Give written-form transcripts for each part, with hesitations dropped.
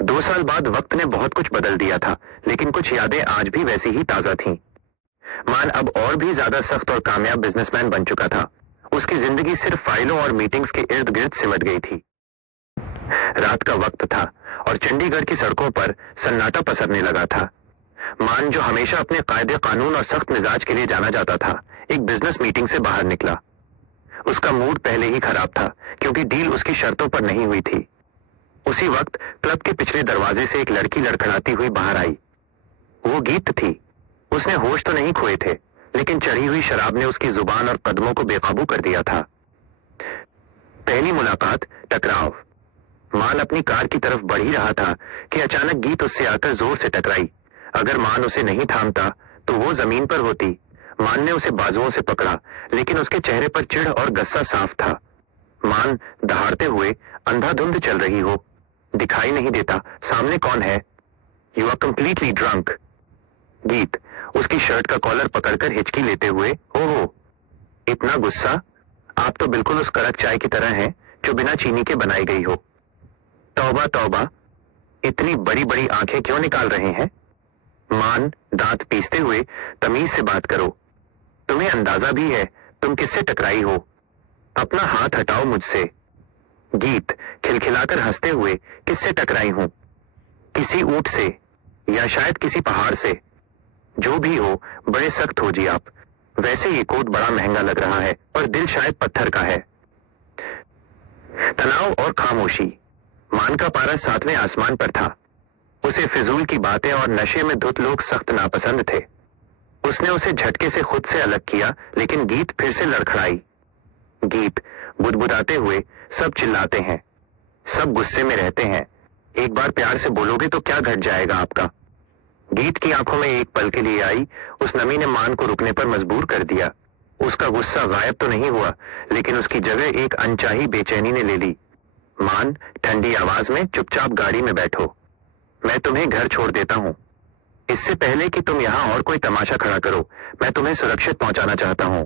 2 साल बाद वक्त ने बहुत कुछ बदल दिया था, लेकिन कुछ यादें आज भी वैसी ही ताजा थीं। मान अब और भी ज्यादा सख्त और कामयाब बिजनेसमैन बन चुका था। उसकी जिंदगी सिर्फ फाइलों और मीटिंग्स के इर्द गिर्द सिमट गई थी। रात का वक्त था और चंडीगढ़ की सड़कों पर सन्नाटा पसरने लगा था। मान, जो हमेशा अपने कायदे कानून और सख्त मिजाज के लिए जाना जाता था, एक बिजनेस मीटिंग से बाहर निकला। उसका मूड पहले ही खराब था, क्योंकि डील उसकी शर्तों पर नहीं हुई थी। उसी वक्त क्लब के पिछले दरवाजे से एक लड़की लड़खड़ाती हुई बाहर आई। वो गीत थी। उसने होश तो नहीं खोए थे, लेकिन चढ़ी हुई शराब ने उसकी जुबान और कदमों को बेकाबू कर दिया था। पहली मुलाकात, टकराव। मान अपनी कार की तरफ बढ़ ही रहा था कि अचानक गीत उससे आकर जोर से टकराई। अगर मान उसे नहीं थामता तो वो जमीन पर होती। मान ने उसे बाजुओं से पकड़ा, लेकिन उसके चेहरे पर चिढ़ और गुस्सा साफ था। मान दहाड़ते हुए, अंधाधुंध चल रही हो, दिखाई नहीं देता सामने कौन है। You are completely drunk. Geet उसकी शर्ट का कॉलर पकड़कर हिचकी लेते हुए, ओहो, इतना गुस्सा? आप तो बिल्कुल उस कड़क चाय की तरह हैं जो बिना चीनी के बनाई गई हो। तौबा तौबा, इतनी बड़ी बड़ी आंखें क्यों निकाल रहे हैं? मान दांत पीसते हुए, तमीज से बात करो। तुम्हें अंदाजा भी है तुम किससे टकराई हो? अपना हाथ हटाओ मुझसे। गीत खिलखिलाकर हंसते हुए, किससे टकराई हूं? किसी ऊंट से, या शायद किसी पहाड़ से। जो भी हो, बड़े सख्त हो जी आप। वैसे ये कोट बड़ा महंगा लग रहा है और दिल शायद पत्थर का है। तनाव और खामोशी। मान का पारा 7वें आसमान पर था। उसे फिजूल की बातें और नशे में धुत लोग सख्त नापसंद थे। उसने उसे झटके से खुद से अलग किया, लेकिन गीत फिर से लड़खड़ाई। गीत बुदबुदाते हुए, सब चिल्लाते हैं, सब गुस्से में रहते हैं, एक बार प्यार से बोलोगे तो क्या घट जाएगा आपका? गीत की आंखों में एक पल के लिए आई उस नमी ने मान को रुकने पर मजबूर कर दिया। उसका गुस्सा गायब तो नहीं हुआ, लेकिन उसकी जगह एक अनचाही बेचैनी ने ले ली। मान ठंडी आवाज में, चुपचाप गाड़ी में बैठो, मैं तुम्हें घर छोड़ देता हूं। इससे पहले कि तुम यहां और कोई तमाशा खड़ा करो, मैं तुम्हें सुरक्षित पहुंचाना चाहता हूं।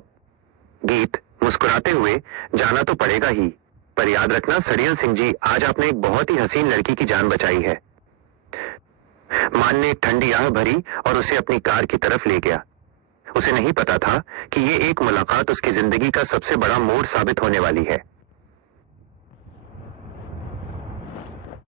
गीत मुस्कुराते हुए, जाना तो पड़ेगा ही, पर याद रखना सड़ियल सिंह जी, आज आपने एक बहुत ही हसीन लड़की की जान बचाई है। मान ने एक ठंडी आह भरी और उसे अपनी कार की तरफ ले गया। उसे नहीं पता था कि ये एक मुलाकात उसकी जिंदगी का सबसे बड़ा मोड़ साबित होने वाली है।